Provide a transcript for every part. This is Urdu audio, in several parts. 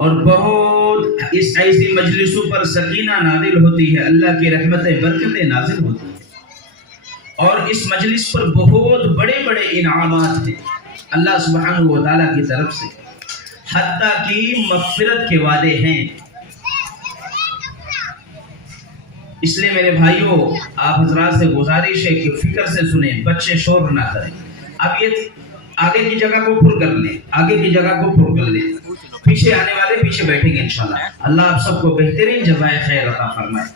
اور بہت اس ایسی مجلسوں پر سکینہ نازل ہوتی ہے، اللہ کی رحمتیں برکتیں نازل ہوتی ہیں، اور اس مجلس پر بہت بڑے بڑے انعامات ہیں اللہ سبحانہ و تعالیٰ کی طرف سے، حتیٰ کہ مغفرت کے وعدے ہیں۔ اس لیے میرے بھائیوں، آپ حضرات سے گزارش ہے کہ فکر سے سنیں، بچے شور نہ کریں۔ اب یہ آگے کی جگہ کو پر کر لیں، آگے کی جگہ کو پر کر لیں، پیچھے آنے والے پیچھے بیٹھیں گے انشاءاللہ۔ اللہ آپ سب کو بہترین جزائے خیر عطا فرمائے،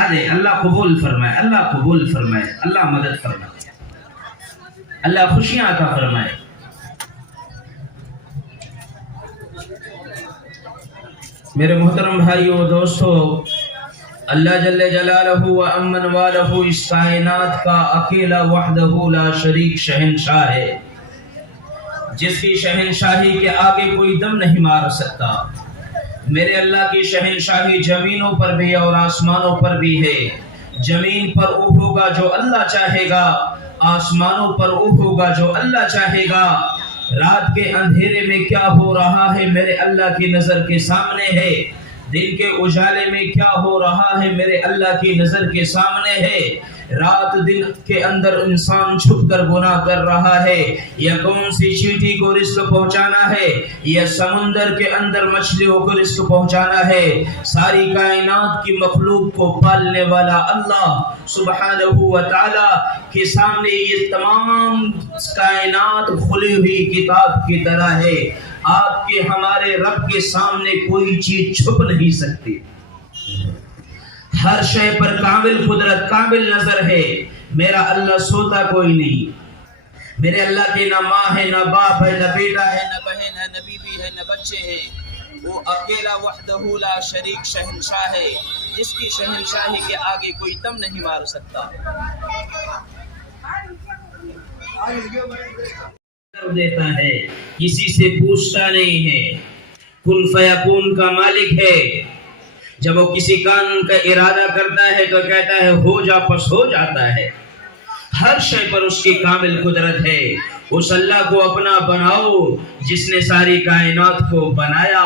آلے اللہ قبول فرمائے، اللہ قبول فرمائے، اللہ مدد فرمائے، اللہ خوشیاں عطا فرمائے۔ میرے محترم بھائیو دوستو، اللہ جل جلالہ و امن والہ اس کائنات کا اکیلا وحدہ لا شریک شہنشاہ ہے، جس کی شہنشاہی کے آگے کوئی دم نہیں مار سکتا۔ میرے اللہ کی شہنشاہی زمینوں پر بھی اور آسمانوں پر بھی ہے۔ زمین پر وہ ہوگا جو اللہ چاہے گا، آسمانوں پر وہ ہوگا جو اللہ چاہے گا۔ رات کے اندھیرے میں کیا ہو رہا ہے میرے اللہ کی نظر کے سامنے ہے، دن کے اجالے میں کیا ہو رہا ہے میرے اللہ کی نظر کے سامنے ہے۔ رات دن کے اندر انسان چھپ کر گناہ کر رہا ہے، یا کون سی چیٹی کو رزق پہنچانا ہے، یا سمندر کے اندر مچھلیوں کو رزق پہنچانا ہے۔ ساری کائنات کی مخلوق کو پالنے والا اللہ سبحانہ و تعالی کے سامنے یہ تمام کائنات کھلی ہوئی کتاب کی طرح ہے۔ آپ کے ہمارے رب کے سامنے کوئی چیز چھپ نہیں سکتی، ہر شے پر کامل قدرت، کامل نظر ہے۔ میرا اللہ سوتا کوئی نہیں، میرے اللہ کے نہ ماں ہے، نہ باپ ہے، نہ بیٹا ہے، نہ بہن ہے، نہ بیوی ہے، نہ بچے ہیں۔ وہ اکیلا وحدہ لا شریک شہنشاہ ہے، جس کی شہنشاہی کے آگے کوئی دم نہیں مار سکتا۔ دیتا ہے، کسی سے پوچھتا نہیں ہے، کن فیکون کا مالک ہے۔ جب وہ کسی کام کا ارادہ کرتا ہے تو کہتا ہے ہو جا، پس ہو جاتا ہے۔ ہر شے پر اس کی کامل قدرت ہے۔ اس اللہ کو اپنا بناؤ جس نے ساری کائنات کو بنایا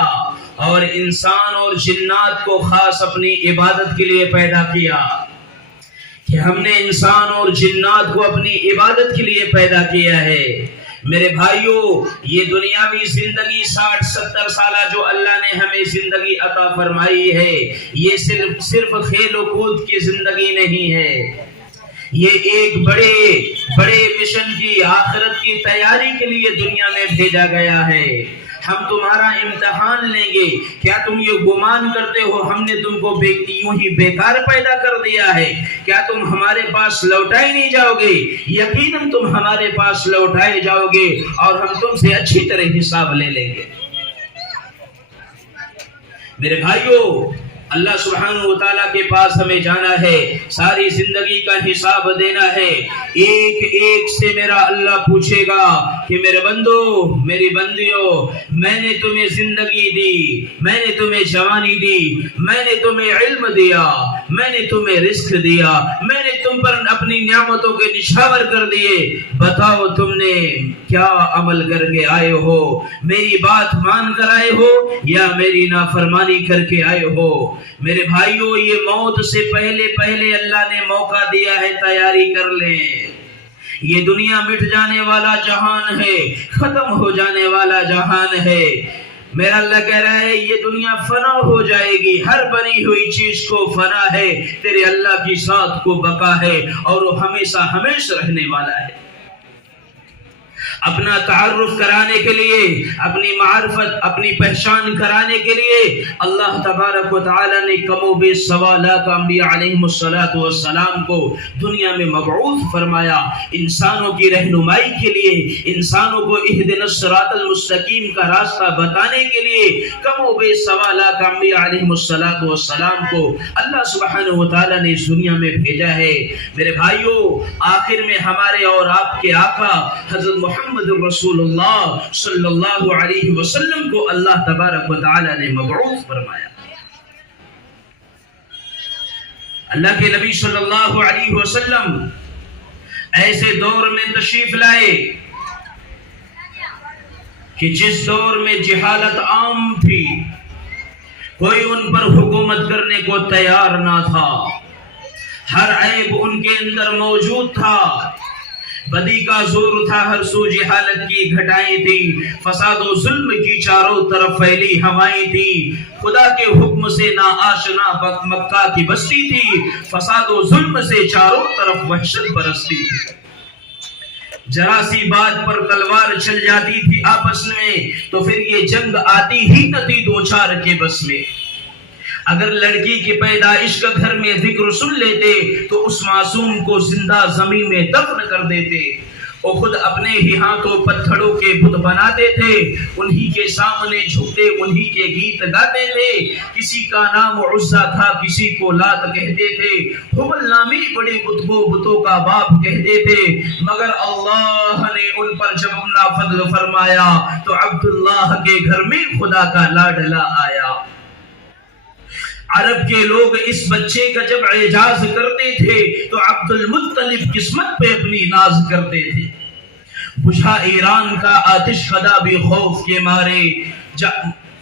اور انسان اور جنات کو خاص اپنی عبادت کے لیے پیدا کیا، کہ ہم نے انسان اور جنات کو اپنی عبادت کے لیے پیدا کیا ہے۔ میرے بھائیوں، یہ دنیاوی زندگی 60-70 سالہ جو اللہ نے ہمیں زندگی عطا فرمائی ہے، یہ صرف کھیل و کود کی زندگی نہیں ہے، یہ ایک بڑے مشن کی، آخرت کی تیاری کے لیے دنیا میں بھیجا گیا ہے۔ ہم تمہارا امتحان لیں گے، کیا تم یہ گمان کرتے ہو ہم نے تم کو یوں ہی بیکار پیدا کر دیا ہے؟ کیا تم ہمارے پاس لوٹائے نہیں جاؤ گے؟ یقیناً تم ہمارے پاس لوٹائے جاؤ گے اور ہم تم سے اچھی طرح حساب لے لیں گے۔ میرے بھائیوں، اللہ سبحانہ و تعالیٰ کے پاس ہمیں جانا ہے، ساری زندگی کا حساب دینا ہے۔ ایک ایک سے میرا اللہ پوچھے گا کہ میرے بندو، میری بندیوں، میں نے تمہیں زندگی دی، میں نے تمہیں جوانی دی، میں نے تمہیں علم دیا، میں نے تمہیں رزق دیا، میں نے تم پر اپنی نعمتوں کے نچھاور کر دیے، بتاؤ تم نے کیا عمل کر کے آئے ہو؟ میری بات مان کر آئے ہو یا میری نافرمانی کر کے آئے ہو؟ میرے بھائیوں، یہ موت سے پہلے اللہ نے موقع دیا ہے، تیاری کر لیں۔ یہ دنیا مٹ جانے والا جہان ہے، ختم ہو جانے والا جہان ہے۔ میرا اللہ کہہ رہا ہے یہ دنیا فنا ہو جائے گی، ہر بنی ہوئی چیز کو فنا ہے، تیرے اللہ کی ذات کو بقا ہے اور وہ ہمیشہ رہنے والا ہے۔ اپنا تعارف کرانے کے لیے، اپنی معرفت، اپنی پہچان کرانے کے لیے اللہ تبارک و تعالی نے کم و بیش 1.25 لاکھ انبیاء علیہم السلام کو دنیا میں مبعوث فرمایا، انسانوں کی رہنمائی کے لیے، انسانوں کو اہدنا الصراط المستقیم کا راستہ بتانے کے لیے کم و بیش 1.25 لاکھ انبیاء علیہم السلام کو اللہ سبحانہ و تعالی نے اس دنیا میں بھیجا ہے۔ میرے بھائیوں، آخر میں ہمارے اور آپ کے آقا حضرت محمد رسول اللہ صلی اللہ علیہ وسلم کو اللہ تبارک و تعالی نے مبعوث فرمایا۔ اللہ کے نبی صلی اللہ علیہ وسلم ایسے دور میں تشریف لائے کہ جس دور میں جہالت عام تھی، کوئی ان پر حکومت کرنے کو تیار نہ تھا، ہر عیب ان کے اندر موجود تھا، بدی کا زور تھا، ہر سو جہالت کی گھٹائیں تھی، فساد و ظلم کی چاروں طرف پھیلی ہوائیں تھی، خدا کے حکم سے نا آشنا مکہ کی بستی تھی، فساد و ظلم سے چاروں طرف وحشت برستی تھی، ذرا سی بات پر تلوار چل جاتی تھی آپس میں تو پھر یہ جنگ آتی ہی نہ تھی دو چار کے بس میں، اگر لڑکی کی پیدائش کا گھر میں ذکر سن لیتے تو اس معصوم کو زندہ زمین میں دفن کر دیتے، وہ خود اپنے ہی ہاتھوں پتھروں کے بت بناتے تھے، انہی کے سامنے جھکتے انہی کے گیت گاتے تھے، کسی کا نام عزا تھا کسی کو لات کہتے تھے، حبل نامی بڑی بت کو بتوں کا باپ کہتے تھے، مگر اللہ نے ان پر جب اپنا فضل فرمایا تو عبداللہ کے گھر میں خدا کا لاڈلا آیا۔ عرب کے لوگ اس بچے کا جب اعجاز کرتے تھے تو عبد المطلب قسمت پہ اپنی ناز کرتے تھے، بجھا ایران کا آتش خدا بھی خوف کے مارے،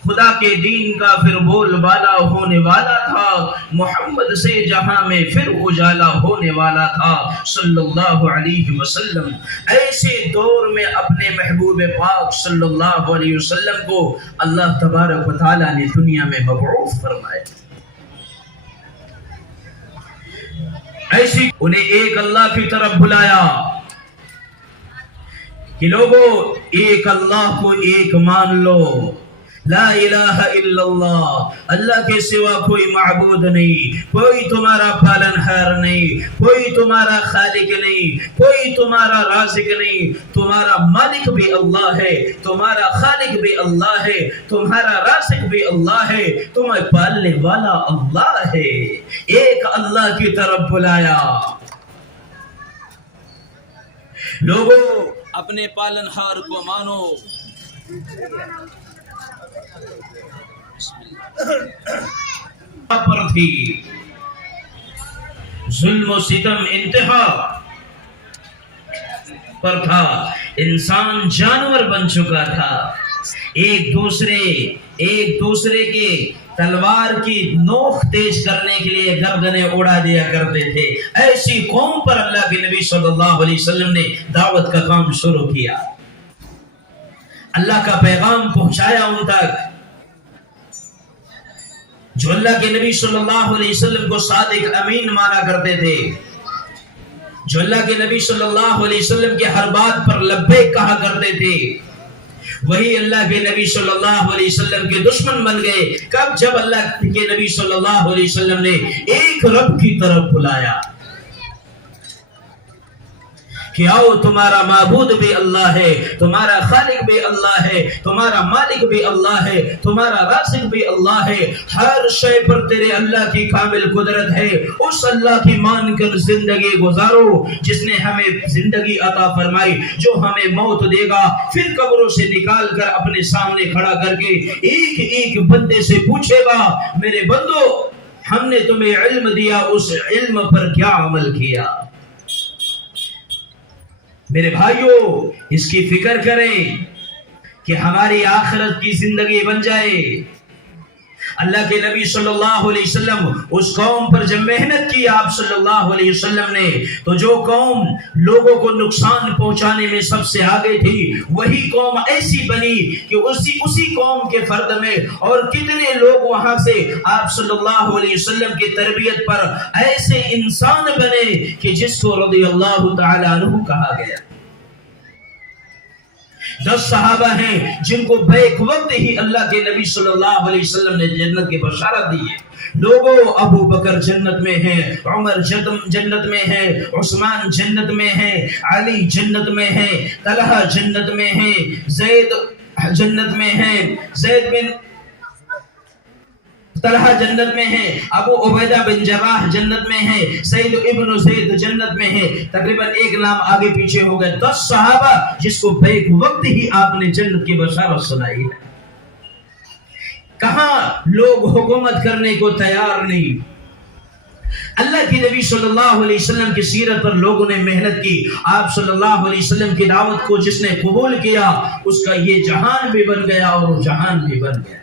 خدا کے دین کا پھر بول بالا ہونے والا تھا، محمد سے جہاں میں پھر اجالا ہونے والا تھا صلی اللہ علیہ وسلم۔ ایسے دور میں اپنے محبوب پاک صلی اللہ علیہ وسلم کو اللہ تبارک و تعالی نے دنیا میں مبعوث فرمایا، ایسی انہیں ایک اللہ کی طرف بلایا کہ لوگوں ایک اللہ کو ایک مان لو، لا الہ الا اللہ، اللہ کے سوا کوئی معبود نہیں، کوئی تمہارا پالنہار نہیں، کوئی تمہارا خالق نہیں، کوئی تمہارا رازق نہیں، تمہارا مالک بھی اللہ ہے، تمہارا خالق بھی اللہ ہے، تمہارا رازق بھی اللہ ہے، تمہیں پالنے والا اللہ ہے، ایک اللہ کی طرف بلایا۔ لوگوں اپنے پالنہار کو مانو، پر تھی ظلم و ستم انتہا پر تھا، انسان جانور بن چکا تھا، ایک دوسرے کے تلوار کی نوک تیز کرنے کے لیے گردنیں اڑا دیا کرتے تھے، ایسی قوم پر اللہ کے نبی صلی اللہ علیہ وسلم نے دعوت کا کام شروع کیا، اللہ کا پیغام پہنچایا ان تک، جو اللہ کے نبی صلی اللہ علیہ وسلم کو صادق امین مانا کرتے تھے، جو اللہ کے نبی صلی اللہ علیہ وسلم کے ہر بات پر لبیک کہا کرتے تھے، وہی اللہ کے نبی صلی اللہ علیہ وسلم کے دشمن بن گئے۔ کب؟ جب اللہ کے نبی صلی اللہ علیہ وسلم نے ایک رب کی طرف بلایا کہ آؤ تمہارا معبود بھی اللہ ہے، تمہارا خالق بھی اللہ ہے، تمہارا مالک بھی اللہ ہے، تمہارا رازق بھی اللہ ہے، ہر شے پر تیرے اللہ کی کامل قدرت ہے، اس اللہ کی مان کر زندگی گزارو جس نے ہمیں زندگی عطا فرمائی، جو ہمیں موت دے گا پھر قبروں سے نکال کر اپنے سامنے کھڑا کر کے ایک ایک بندے سے پوچھے گا میرے بندو ہم نے تمہیں علم دیا، اس علم پر کیا عمل کیا؟ میرے بھائیوں اس کی فکر کریں کہ ہماری آخرت کی زندگی بن جائے۔ اللہ کے نبی صلی اللہ علیہ وسلم اس قوم پر جب محنت کی آپ صلی اللہ علیہ وسلم نے، تو جو قوم لوگوں کو نقصان پہنچانے میں سب سے آگے تھی وہی قوم ایسی بنی کہ اسی قوم کے فرد میں اور کتنے لوگ وہاں سے آپ صلی اللہ علیہ وسلم کی تربیت پر ایسے انسان بنے کہ جس کو رضی اللہ تعالی عنہ کہا گیا۔ 10 صحابہ ہیں جن کو بیک وقت ہی اللہ کے نبی صلی اللہ علیہ وسلم نے جنت کی بشارت دی ہے۔ لوگوں ابو بکر جنت میں ہیں، عمر جنت میں ہے، عثمان جنت میں ہے، علی جنت میں ہے، طلحہ جنت میں ہے، زید جنت میں ہے، زید بن طلحہ جنت میں ہے، ابو عبیدہ بن جراح جنت میں ہے، سعید ابن زید جنت میں ہے، تقریباً ایک نام آگے پیچھے ہو گئے، 10 صحابہ جس کو بیک وقت ہی آپ نے جنت کی بشارت سنائی ہے۔ کہاں لوگ حکومت کرنے کو تیار نہیں، اللہ کی نبی صلی اللہ علیہ وسلم کی سیرت پر لوگوں نے محنت کی، آپ صلی اللہ علیہ وسلم کی دعوت کو جس نے قبول کیا اس کا یہ جہان بھی بن گیا اور وہ جہان بھی بن گیا۔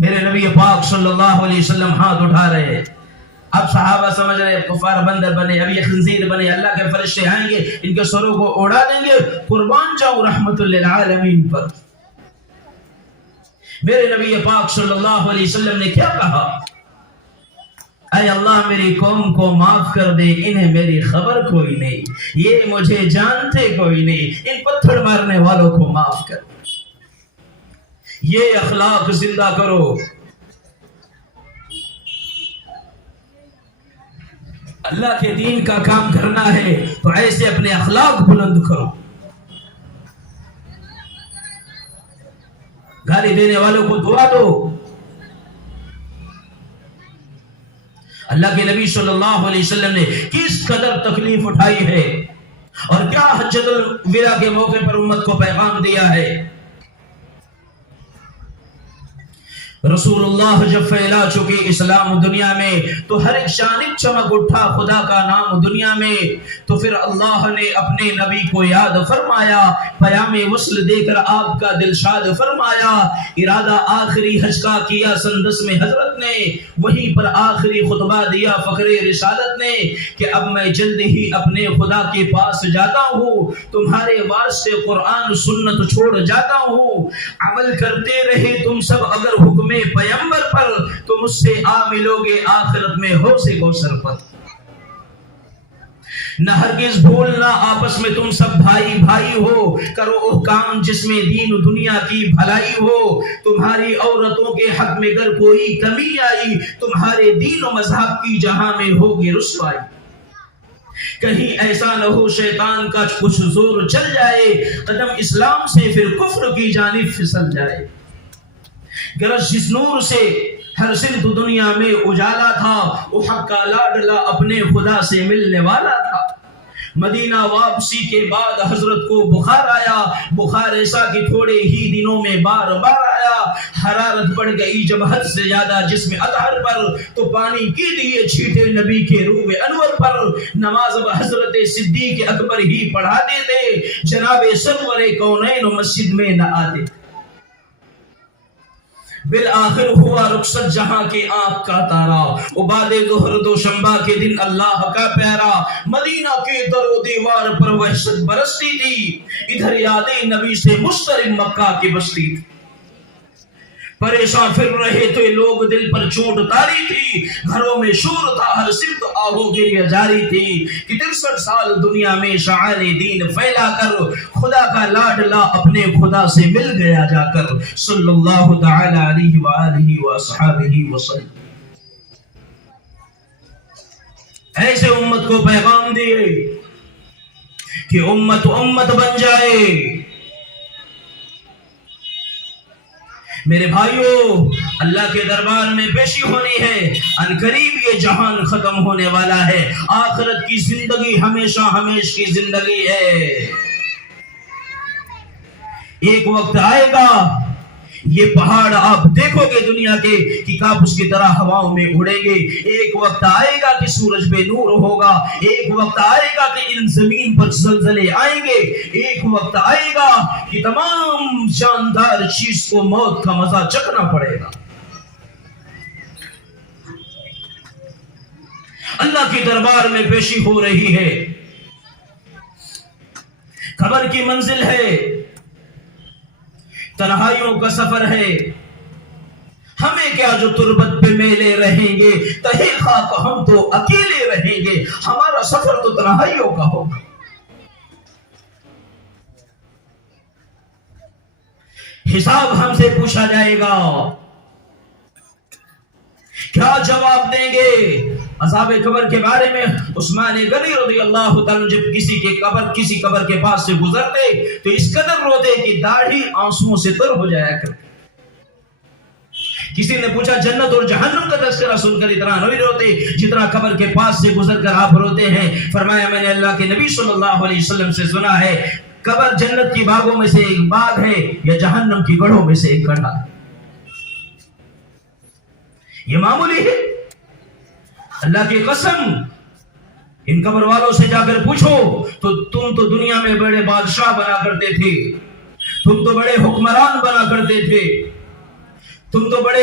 میرے نبی پاک صلی اللہ علیہ وسلم ہاتھ اٹھا رہے ہیں. اب صحابہ سمجھ رہے کفار بندر بنے، اب یہ خنزیر بنے، اللہ کے فرشتے آئیں گے ان کے سروں کو اڑا دیں گے. قربان جاؤں رحمت للعالمین پر. میرے نبی پاک صلی اللہ علیہ وسلم نے کیا کہا؟ اے اللہ میری قوم کو معاف کر دے، انہیں میری خبر کوئی نہیں، یہ مجھے جانتے کوئی نہیں، ان پتھر مارنے والوں کو معاف کر. یہ اخلاق زندہ کرو. اللہ کے دین کا کام کرنا ہے تو ایسے اپنے اخلاق بلند کرو. گالی دینے والوں کو دعا دو. اللہ کے نبی صلی اللہ علیہ وسلم نے کس قدر تکلیف اٹھائی ہے اور کیا حجۃ الوداع کے موقع پر امت کو پیغام دیا ہے. رسول اللہ جب پھیلا چکے اسلام دنیا میں تو ہر ایک جانب چمک اٹھا خدا کا نام دنیا میں. تو پھر اللہ نے اپنے نبی کو یاد فرمایا، پیام وصل دے کر آپ کا دل شاد فرمایا. ارادہ آخری حج کا کیا سن 10 میں حضرت نے، وہیں پر آخری خطبہ دیا فخر رسالت نے کہ اب میں جلد ہی اپنے خدا کے پاس جاتا ہوں، تمہارے واسطے قرآن سنت چھوڑ جاتا ہوں. عمل کرتے رہے تم سب اگر حکم پیغمبر پر تو مجھ سے آ ملو گے آخرت میں حوض کوثر پر. نہ ہرگز بھولنا آپس میں تم سب بھائی بھائی ہو، کرو وہ کام جس میں دین و دنیا کی بھلائی ہو. تمہاری عورتوں کے حق میں اگر کوئی کمی آئی، تمہارے دین و مذہب کی جہاں میں ہوگی رسوائی. کہیں ایسا نہ ہو شیطان کا کچھ زور چل جائے، قدم اسلام سے پھر کفر کی جانب پھسل جائے. گرج جس نور سے ہر صرف دنیا میں اجالا تھا، وہ حق کا لاڈلا اپنے خدا سے ملنے والا تھا. مدینہ واپسی کے بعد حضرت کو بخار آیا، بخار ایسا کہ تھوڑے ہی دنوں میں بار بار آیا. حرارت بڑھ گئی جب حد سے زیادہ جسم اطہر پر، تو پانی کی دیے چھیٹے نبی کے روح انور پر. نماز اب حضرت صدیق اکبر ہی پڑھاتے تھے، جناب سرور کونین مسجد میں نہ آتے. بالآخر ہوا رخصت جہاں کے آنکھ کا تارا، عباد ظہر دوشنبہ کے دن اللہ کا پیارا. مدینہ کے در و دیوار پر وحشت برستی تھی، ادھر یادیں نبی سے مسترب مکہ کی بستی تھی. پریشان پھر رہے تھے لوگ، دل پر چوٹ تاری تھی، گھروں میں شور تھا، ہر صرف آہو گریہ جاری تھی. کہ 63 سال دنیا میں شعائر دین پھیلا کر خدا کا لاڈلا اپنے خدا سے مل گیا جا کر. صلی اللہ تعالی علیہ وآلہ وصحبہ وسلم. ایسے امت کو پیغام دیے کہ امت امت بن جائے. میرے بھائیوں، اللہ کے دربار میں پیشی ہونی ہے. ان قریب یہ جہان ختم ہونے والا ہے، آخرت کی زندگی ہمیشہ ہمیش کی زندگی ہے. ایک وقت آئے گا یہ پہاڑ آپ دیکھو گے دنیا کے کہ کاپس کی طرح ہواؤں میں اڑیں گے. ایک وقت آئے گا کہ سورج بے نور ہوگا. ایک وقت آئے گا کہ ان زمین پر زلزلے آئیں گے. ایک وقت آئے گا کہ تمام جاندار چیز کو موت کا مزہ چکھنا پڑے گا. اللہ کے دربار میں پیشی ہو رہی ہے. قبر کی منزل ہے، تنہائیوں کا سفر ہے. ہمیں کیا جو تربت پہ میلے رہیں گے، تہے خاک ہم تو اکیلے رہیں گے. ہمارا سفر تو تنہائیوں کا ہوگا. حساب ہم سے پوچھا جائے گا، کیا جواب دیں گے؟ عذاب قبر کے بارے میں عثمان غنی رضی اللہ تعالیٰ جب کسی قبر کے پاس سے گزرتے تو اس قدر روتے کہ داڑھی آنسوؤں سے تر ہو جایا کرتے. کسی نے پوچھا جنت اور جہنم کا تذکرہ سن کر اتنا نہیں روتے جتنا قبر کے پاس سے گزر کر آپ روتے ہیں. فرمایا میں نے اللہ کے نبی صلی اللہ علیہ وسلم سے سنا ہے، قبر جنت کی باغوں میں سے ایک باغ ہے یا جہنم کی گڑھوں میں سے ایک گڑھا ہے. یہ معمولی ہے. اللہ کی قسم ان قبر والوں سے جا کر پوچھو تو تم تو دنیا میں بڑے بادشاہ بنا کرتے تھے، تم تو بڑے حکمران بنا کرتے تھے، تم تو بڑے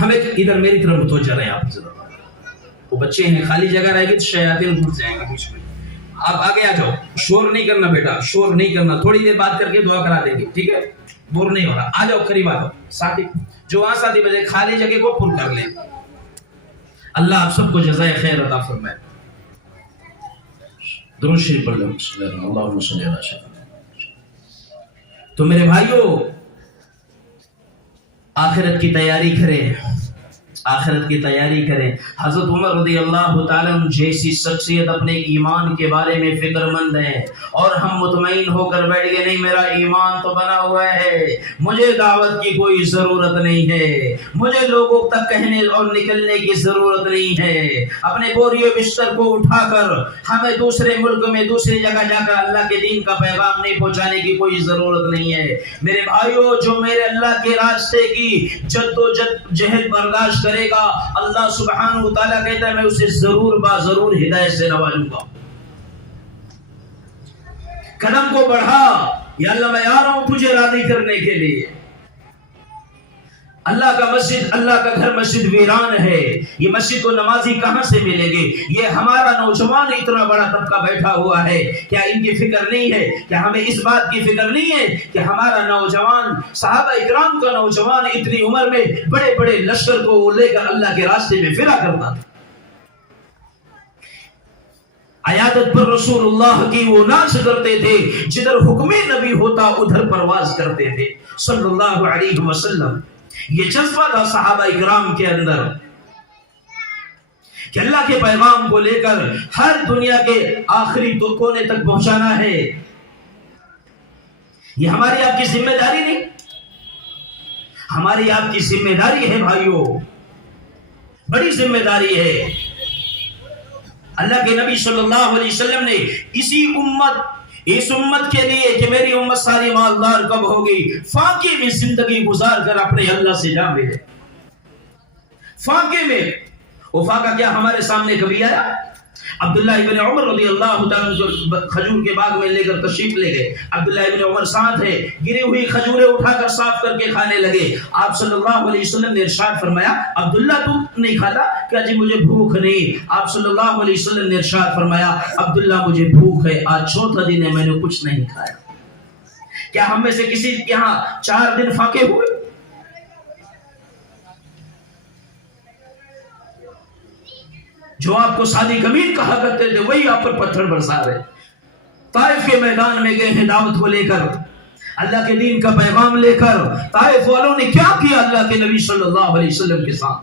ہمیں ادھر میری طرف متوجہ رہیں آپ ذرا. وہ بچے ہیں، خالی جگہ رہے گی تو شیاطین گھس جائیں گے بیچ میں. آپ آگے آ جاؤ. شور نہیں کرنا بیٹا، شور نہیں کرنا. تھوڑی دیر بات کر کے دعا کرا دیں گے، ٹھیک ہے؟ بور نہیں ہونا. آ جاؤ قریب آ جاؤ. ساتھی جو وہاں ساتھی بجے خالی جگہ کو پر کر لیں. اللہ آپ سب کو جزائے خیر عطا فرمائے. درود شریف پڑھ لیں. اللہم صلی علی سیدنا. تو میرے بھائیو، آخرت کی تیاری کریں، آخرت کی تیاری کریں. حضرت عمر رضی اللہ تعالیٰ عنہ جیسی شخصیت اپنے ایمان کے بارے میں فکر مند ہے، اور ہم مطمئن ہو کر بیٹھ گئے نہیں میرا ایمان تو بنا ہوا ہے، مجھے دعوت کی کوئی ضرورت نہیں ہے، مجھے لوگوں تک کہنے اور نکلنے کی ضرورت نہیں ہے. اپنے بوری و بستر کو اٹھا کر ہمیں دوسرے ملک میں دوسری جگہ جا کر اللہ کے دین کا پیغام نہیں پہنچانے کی کوئی ضرورت نہیں ہے. میرے بھائیو، جو میرے اللہ کے راستے کی جد و جہد برداشت کرے گا، اللہ سبحانہ و تعالیٰ کہتا ہے میں اسے ضرور ضرور ہدایت سے نوازوں گا. قدم کو بڑھا، یا اللہ میں آ رہا ہوں تجھے راضی کرنے کے لیے. اللہ کا مسجد، اللہ کا گھر مسجد ویران ہے. یہ مسجد کو نمازی کہاں سے ملے گی؟ یہ ہمارا نوجوان اتنا بڑا طبقہ بیٹھا ہوا ہے، کیا ان کی فکر نہیں ہے؟ کیا ہمیں اس بات کی فکر نہیں ہے کہ ہمارا نوجوان، صحابہ اکرام کا نوجوان اتنی عمر میں بڑے بڑے لشکر کو لے کر اللہ کے راستے میں پھرا کرتا تھا. عیادت پر رسول اللہ کی وہ ناز کرتے تھے، جدھر حکم نبی ہوتا ادھر پرواز کرتے تھے صلی اللہ علیہ وسلم. یہ جذبہ تھا صحابہ اکرام کے اندر کہ اللہ کے پیغام کو لے کر ہر دنیا کے آخری کونے تک پہنچانا ہے. یہ ہماری آپ کی ذمہ داری نہیں، ہماری آپ کی ذمہ داری ہے بھائیو، بڑی ذمہ داری ہے. اللہ کے نبی صلی اللہ علیہ وسلم نے اس امت کے لیے کہ میری امت ساری مالدار کب ہوگی، فاقے میں زندگی گزار کر اپنے اللہ سے جا ملے. فاقے میں وہ فاقہ کیا ہمارے سامنے کبھی آیا؟ عبداللہ ابن عمر رضی اللہ تعالیٰ کھجور کے باغ میں لے کر تشریف لے گئے. عبداللہ ابن عمر ساتھ ہے، گری ہوئی کھجوریں اٹھا کر صاف کر کے کھانے لگے. آپ صلی اللہ علیہ وسلم نے ارشاد فرمایا عبداللہ تم نہیں کھاتا؟ کہ جی مجھے بھوک نہیں. آپ صلی اللہ علیہ وسلم نے ارشاد فرمایا عبداللہ مجھے بھوک ہے، آج چوتھا دن ہے میں نے کچھ نہیں کھایا. کیا ہم میں سے کسی کے یہاں 4 دن فاقے ہوئے؟ جو آپ کو سادی کمین کہا کرتے تھے وہی آپ پر پتھر برسا رہے. طائف کے میدان میں گئے ہیں دعوت کو لے کر، اللہ کے دین کا پیغام لے کر. طائف والوں نے کیا کیا اللہ کے نبی صلی اللہ علیہ وسلم کے ساتھ؟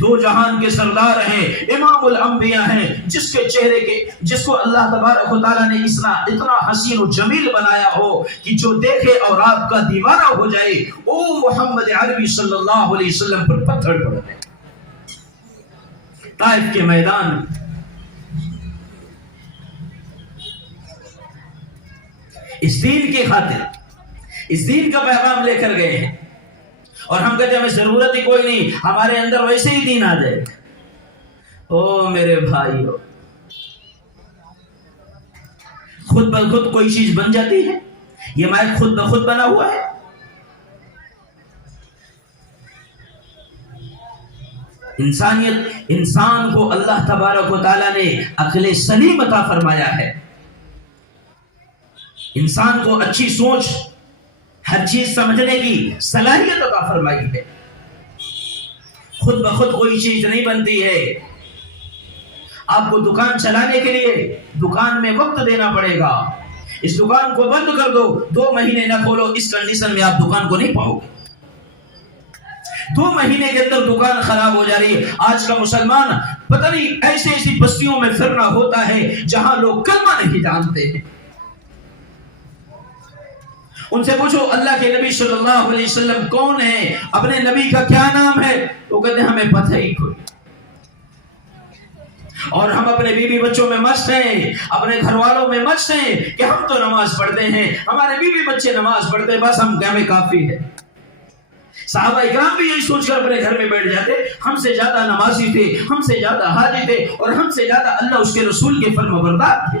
دو جہان کے سردار ہیں، امام الانبیاء ہیں، جس کے چہرے کے جس کو اللہ تبارک و تعالیٰ نے اتنا حسین و جمیل بنایا ہو کہ جو دیکھے اور آپ کا دیوانہ ہو جائے. او محمد عربی صلی اللہ علیہ وسلم پر پتھر پڑ گئے طائف کے میدان. اس دین کی خاطر اس دین کا پیغام لے کر گئے ہیں، اور ہم کہتے ہیں ہمیں ضرورت ہی کوئی نہیں، ہمارے اندر ویسے ہی دین آ جائے. او میرے بھائیو، خود بخود کوئی چیز بن جاتی ہے؟ یہ مائک خود بخود بنا ہوا ہے؟ انسان کو اللہ تبارک و تعالیٰ نے عقل سلیم عطا فرمایا ہے. انسان کو اچھی سوچ، ہر چیز سمجھنے کی صلاحیت عطا فرمائی ہے. خود بخود کوئی چیز نہیں بنتی ہے. آپ کو دکان چلانے کے لیے دکان میں وقت دینا پڑے گا. اس دکان کو بند کر دو، 2 مہینے نہ کھولو، اس کنڈیشن میں آپ دکان کو نہیں پاؤ گے. 2 مہینے کے اندر دکان خراب ہو جا رہی ہے. آج کا مسلمان پتہ نہیں ایسی بستیوں میں پھرنا ہوتا ہے جہاں لوگ کلمہ نہیں جانتے ہیں. ان سے پوچھو اللہ کے نبی صلی اللہ علیہ وسلم کون ہے، اپنے نبی کا کیا نام ہے؟ وہ کہتے ہیں ہمیں پتہ ہی کوئی. اور ہم اپنے بیوی بچوں میں مست ہیں، اپنے گھر والوں میں مست ہیں کہ ہم تو نماز پڑھتے ہیں، ہمارے بیوی بچے نماز پڑھتے ہیں، بس ہمیں کافی ہے. صحابہ اکرام بھی یہی سوچ کر اپنے گھر میں بیٹھ جاتے، ہم سے زیادہ نمازی تھے، ہم سے زیادہ حاجی تھے، اور ہم سے زیادہ اللہ اس کے رسول کے فرمانبردار تھے.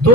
2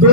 2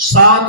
7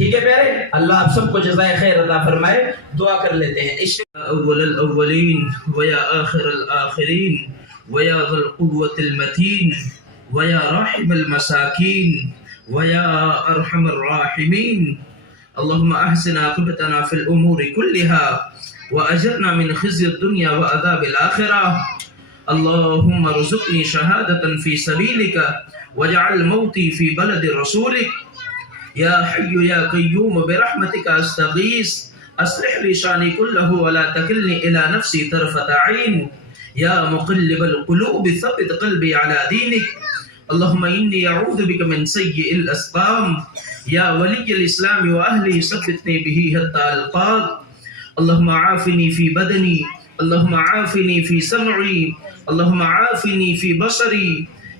ٹھیک ہے پیارے، اللہ آپ سب کو جزائے خیر عطا فرمائے. دعا کر لیتے ہیں. اول الاولین ویا آخر الآخرین ویا ذی القوة المتین ویا راحم المساکین ویا ارحم الراحمین. اللهم احسن عاقبتنا في الامور كلها واجرنا من خزي الدنيا وعذاب الاخره. اللهم ارزقني شهادة في سبيلك واجعل موتي في بلد رسولك. يا حي يا قيوم برحمتك استغيث اصلح لي شاني كله ولا تكلني الى نفسي طرفة عين. يا مقلب القلوب ثبت قلبي على دينك. اللهم اني اعوذ بك من سيء الاسقام. يا ولي الاسلام واهله ثبتني به حتى القاك. اللهم عافني في بدني، اللهم عافني في سمعي، اللهم عافني في بصري.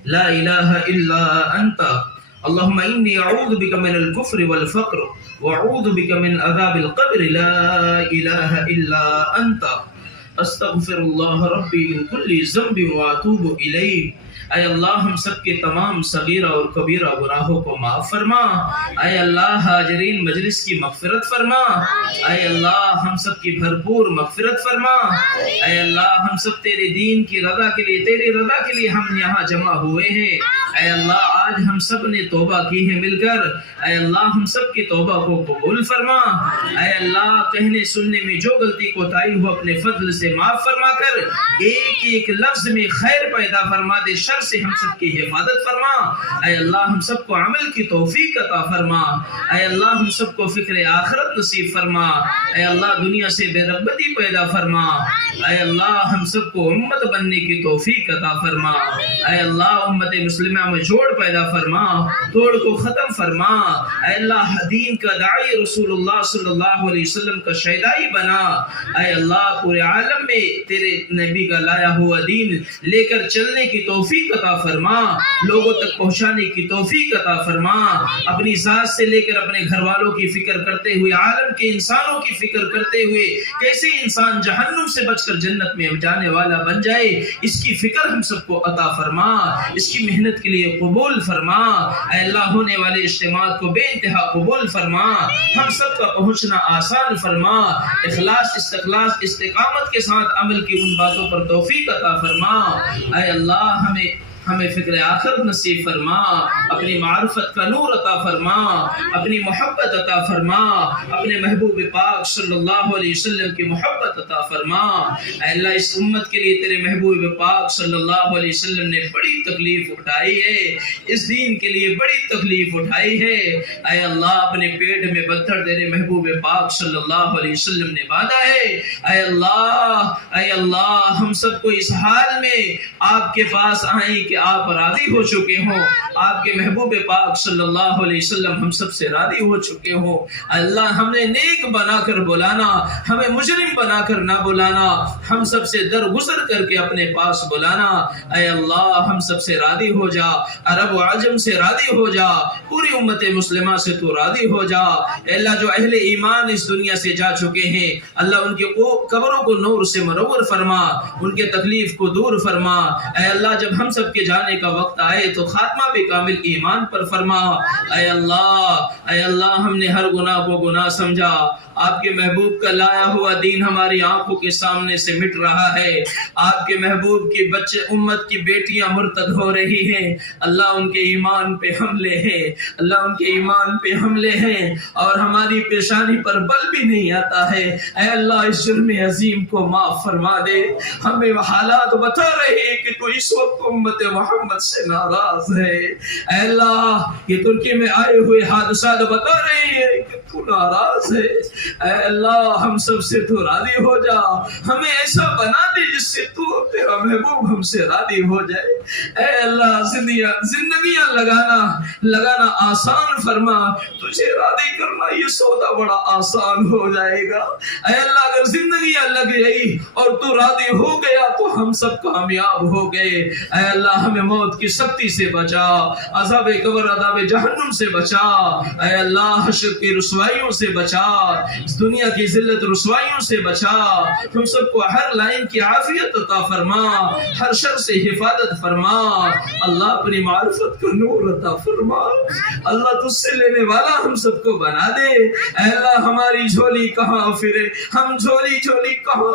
لا اله الا انت. اللهم اني اعوذ بك من الكفر والفقر واعوذ بك من عذاب القبر. لا اله الا انت. استغفر اللہ ربی من کل ذنب واتوب الیہ. اے اللہ ہم سب کے تمام صغیرہ اور کبیرہ گناہوں کو معاف فرما. اے اللہ حاضرین مجلس کی مغفرت فرما. اے اللہ ہم سب کی بھرپور مغفرت فرما. اے اللہ ہم سب تیرے دین کی رضا کے لیے، تیری رضا کے لیے ہم یہاں جمع ہوئے ہیں. اے اللہ آج ہم سب نے توبہ کی ہے مل کر. اے اللہ ہم سب کی توبہ کو قبول فرما. اے اللہ کہنے سننے میں جو غلطی کوتاہی ہو اپنے فضل سے معاف فرما کر ایک ایک لفظ میں خیر پیدا فرما دے. شر سے ہم سب کی حفاظت فرما. اے اللہ ہم سب کو عمل کی توفیق عطا فرما. اے اللہ ہم سب کو فکر آخرت نصیب فرما. اے اللہ دنیا سے بے رغبتی پیدا فرما. اے اللہ ہم سب کو امت بننے کی توفیق عطا فرما. اے اللہ امت مسلمہ میں جوڑ پیدا فرما، توڑ کو ختم فرما. اے اللہ دین کا داعی رسول اللہ صلی اللہ علیہ وسلم کا شہدائی بنا. اے اللہ پورے عالم میں تیرے نبی کا لایا ہوا دین لے کر چلنے کی توفیق عطا فرما، لوگوں تک پہنچانے کی توفیق عطا فرما. اپنی ذات سے لے کر اپنے گھر والوں کی فکر کرتے ہوئے، عالم کے انسانوں کی فکر کرتے ہوئے کیسے انسان جہنم سے بچ کر جنت میں جانے والا بن جائے، اس کی فکر ہم سب کو عطا فرما. اس کی محنت کے لیے قبول فرما. اے اللہ ہونے والے اجتماعات کو بے انتہا قبول فرما. ہم سب کا پہنچنا آسان فرما. اخلاص استخلاص استقامت کے ساتھ عمل کی ان باتوں پر توفیق عطا فرما. اے اللہ ہمیں فکر آخرت نصیب فرما. اپنی معرفت کا نور عطا فرما. اپنی محبت عطا فرما. اپنے محبوب پاک صلی اللہ علیہ وسلم کی محبت عطا فرما. اے اللہ اس امت کے لیے تیرے محبوب پاک صلی اللہ علیہ وسلم نے بڑی تکلیف اٹھائی ہے، اس دین کے لیے بڑی تکلیف اٹھائی ہے. اے اللہ اپنے پیٹ میں پتھر تیرے محبوب پاک صلی اللہ علیہ وسلم نے باندھا ہے. اے اللہ ہم سب کو اس حال میں آپ کے پاس آئیں کہ آپ راضی ہو چکے ہوں. آپ کے محبوب پاک صلی اللہ علیہ وسلم ہم سب سے راضی ہو چکے ہوں. اللہ ہم نے نیک بنا کر بلانا، ہمیں مجرم بنا کر نہ بلانا، ہم سب سے درگزر کر کے اپنے پاس بلانا. اے اللہ ہم سب سے راضی ہو جا، عرب و عجم سے راضی ہو جا، پوری امت مسلمہ سے تو راضی ہو جا. اے اللہ جو اہل ایمان اس دنیا سے جا چکے ہیں، اللہ ان کے قبروں کو نور سے منور فرما، ان کے تکلیف کو دور فرما. اے اللہ جب ہم سب کے جانے کا وقت آئے تو خاتمہ بھی کامل ایمان پر فرما. اے اللہ ہم نے ہر گناہ کو گناہ سمجھا. آپ کے محبوب کا لایا ہوا دین ہماری آنکھوں کے سامنے سے مٹ رہا ہے. آپ کے محبوب کے بچے امت کی بیٹیاں مرتد ہو رہی ہیں. اللہ ان کے ایمان پہ حملے ہیں، اللہ ان کے ایمان پہ حملے ہیں اور ہماری پیشانی پر بل بھی نہیں آتا ہے. اے اللہ اس جرم عظیم کو معاف فرما دے. ہمیں حالات بتا رہے ہیں کہ تو اس وقت امت محمد سے ناراض ہے. اے اللہ یہ ترکی میں آئے ہوئے حادثات بتا رہے ہیں کہ تو ناراض ہے. اے اللہ ہم سب سے تو راضی ہو جا، ہمیں ایسا بنا دے جس سے تو تیرا محبوب ہم سے راضی ہو جائے. اے اللہ زندگیاں لگانا آسان فرما. تجھے راضی کرنا یہ سودا بڑا آسان ہو جائے گا. اے اللہ اگر زندگیاں لگ گئی اور تو راضی ہو گیا تو ہم سب کامیاب ہو گئے. اے اللہ ہمیں موت کی سختی سے بچا، عذاب قبر عذاب جہنم سے بچا. اے اللہ حشر کی رسوائی رسوائیوں سے بچا، اس دنیا کی ذلت رسوائیوں سے بچا، ہم سب کو ہر لائن کی عافیت عطا فرما، ہر شر سے حفاظت فرما، اللہ اپنی معرفت کا نور عطا فرما، اللہ تجھ سے لینے والا ہم سب کو بنا دے۔ اے اللہ ہماری جھولی کہاں پھرے، ہم جھولی کہاں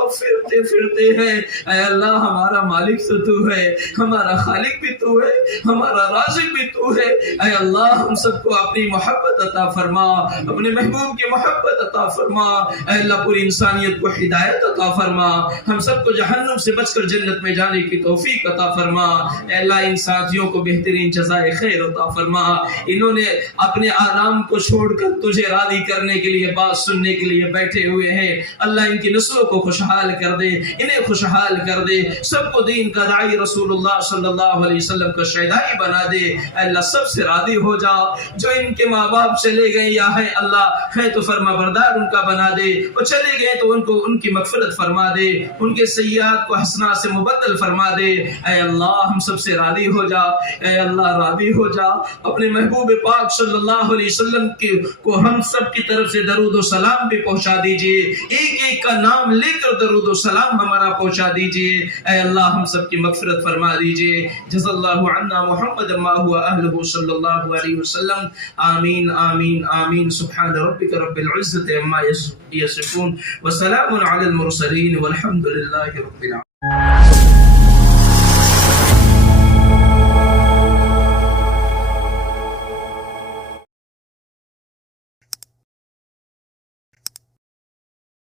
پھرتے ہیں، اے اللہ ہمارا مالک تو تو ہے، ہمارا خالق بھی تو ہے، ہمارا رازق بھی تو ہے، اے اللہ ہم سب کو اپنی محبت عطا فرما، اپنے محبوب کی محبت عطا فرما، اے اللہ پوری انسانیت کو ہدایت عطا فرما، ہم سب کو جہنم سے بچ کر جنت میں جانے کی توفیق عطا فرما، اے اللہ ان ساتھیوں کو بہترین جزائے خیر عطا فرما، انہوں نے اپنے آرام کو چھوڑ کر تجھے راضی کرنے کے لیے بات سننے کے لیے بیٹھے ہوئے ہیں، اللہ ان کی نسلوں کو خوشحال کر دے، انہیں خوشحال کر دے، سب کو دین کا داعی رسول اللہ صلی اللہ علیہ وسلم کا شیدائی بنا دے، اے اللہ سب سے راضی ہو جا، جو ان کے ماں باپ چلے گئے یا ہے اللہ ہے تو فرما بردار ان کا بنا دے، وہ چلے گئے تو ان کی مغفرت فرما دے، ان کے سیئات کو حسنات سے مبدل فرما دے، اے اللہ ہم سب سے راضی ہو جا، اے اللہ راضی ہو جا، اپنے محبوب پاک صلی اللہ علیہ وسلم کو ہم سب کی طرف سے درود و سلام بھی پہنچا دیجئے، ایک ایک کا نام لے کر درود و سلام ہمارا پہنچا دیجئے، اے اللہ ہم سب کی مغفرت فرما دیجئے، جزا اللہ عنا محمد ما هو اہلہ صلی اللہ علیہ وسلم، آمین آمین آمین، سبحان ربک رب العزت عما یصفون وسلام علی المرسلین والحمد للہ رب العالمین۔